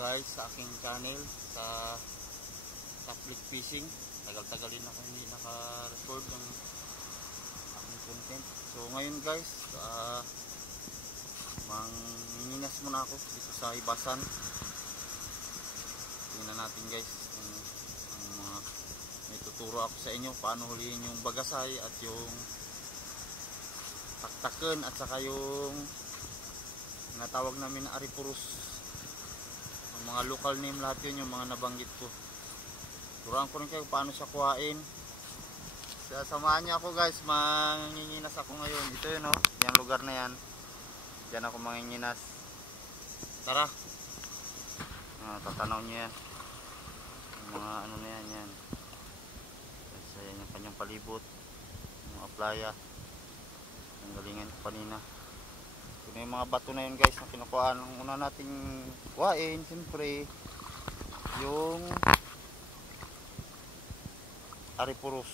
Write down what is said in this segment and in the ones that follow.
guys sa aking channel sa public fishing. Tagal-tagalin ako hindi naka-record ng aking content. So ngayon guys, manginginas muna ako dito sa Ibasan. Tingnan natin guys ang mga may tuturo ako sa inyo paano hulihin yung bagasay at yung taktaken at saka yung natawag namin na aripurus. Ang mga local name lahat yun, yung mga nabanggit ko. Turuan ko rin kayo paano siya kuhain. Samahan niyo ako guys, manginginas ako ngayon. Ito yun, yung lugar na yan. Diyan ako manginginas. Tara. Tatanaw nyo yan. Yung mga ano na yan, yan. Kasi yan yung kanyang palibot. Yung mga playa. Ang galingan ko kanina. Ito yung mga bato na yun guys na kinukuhaan. Ang una nating kuhain, siyempre yung aripurus.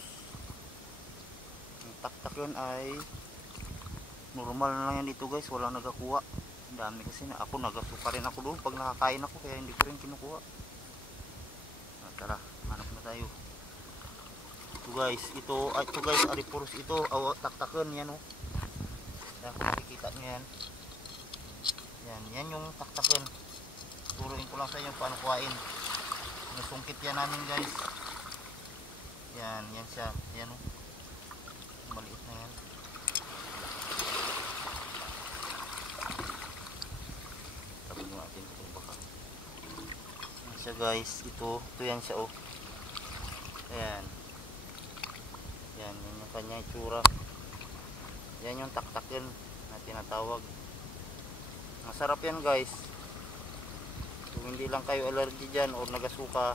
Yung taktak yun ay normal na lang yan dito guys, walang nagakuha. Ang dami kasi na ako, nagasuka rin ako doon pag nakakain ako, kaya hindi ko rin kinukuha. Tara, hanap na tayo. Ito guys, ito guys, aripurus ito, taktaken yan yan kung makikita nyo yan. Yan yung taktaken. Turuin ko lang sa inyo paano kuhain. Nasungkit yan namin guys. Yan siya. Yan maliit na yan. Tabi mo natin ito baka. Yan siya guys. Ito yan siya Ayan. Yan yung kanya itsura. Yan yung taktaken na tinatawag. Masarap yan guys. Kung hindi lang kayo allergy dyan o nagasuka,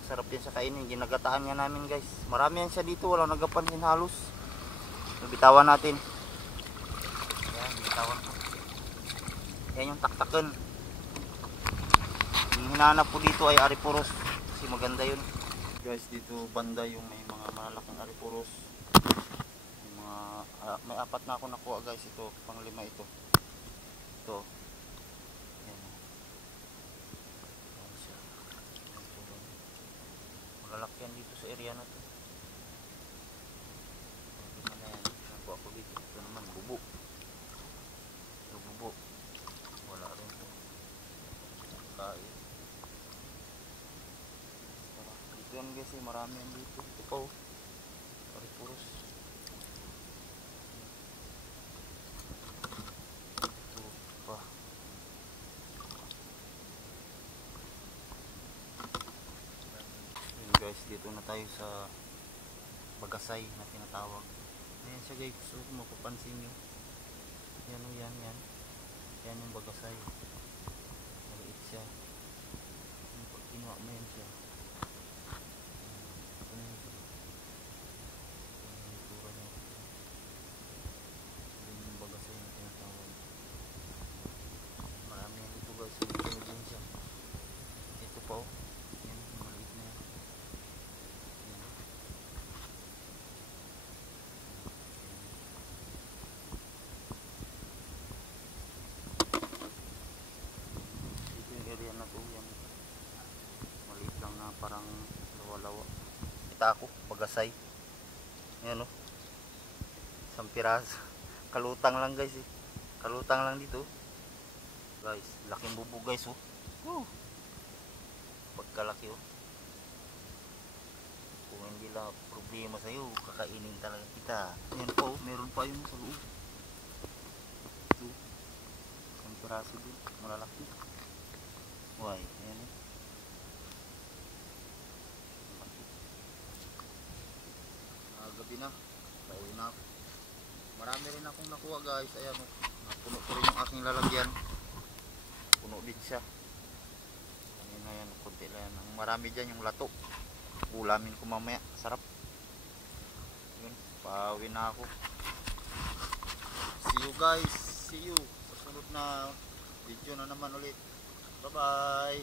masarap yan sa kainin. Ginagataan nga namin guys. Marami yan siya dito, walang nagapansin halos. Bitawan natin. Yan, bitawan ko. Yan yung taktaken. Yung hinahanap po dito ay aripurus. Kasi maganda yun. Guys, dito banda yung may mga malalaking aripurus. May apat na ako nakuha guys. Ito, pang 5 ito. Ito. Ayan. Ayan siya. Malalaki yan dito sa area na to. Ito na yan. Nakuha ko dito. Ito naman, bubo. Ito bubo. Wala rin ito. Kain. Dito yan guys, marami yan dito. Ito pa aripurus. Guys, dito na tayo sa bagasay na tinatawag. Ayan siya guys, so kung mapapansin nyo, yan yung bagasay. Maliit siya. Pag kinuha mo yan siya, ito na yun. Yung tura niya. Yan yung bagasay na tinatawag. Marami yan dito guys, sunod din siya. Ito pa yan, maliit na yan. Maliit lang na parang lawa-lawa. Kita ako, bagasay. Ayan isang piraso. Kalutang lang guys Kalutang lang dito. Guys, laking bubog guys Pagkalaki Kung hindi lang problema sa'yo, kakainin talaga kita. Ayan po, meron pa yung sa loob. Ito. Isang piraso din, malalaki. Why? Ayan gabi na. Pauwi na ako. Marami rin akong nakuha guys. Ayan puno ko rin yung aking lalagyan. Puno din siya. Ayan na yan. Kunti lang yan. Ang marami dyan yung lato. Ulamin ko mamaya. Sarap. Yun. Pauwi na ako. See you guys. See you. Sa sunod na video na naman ulit. Bye bye.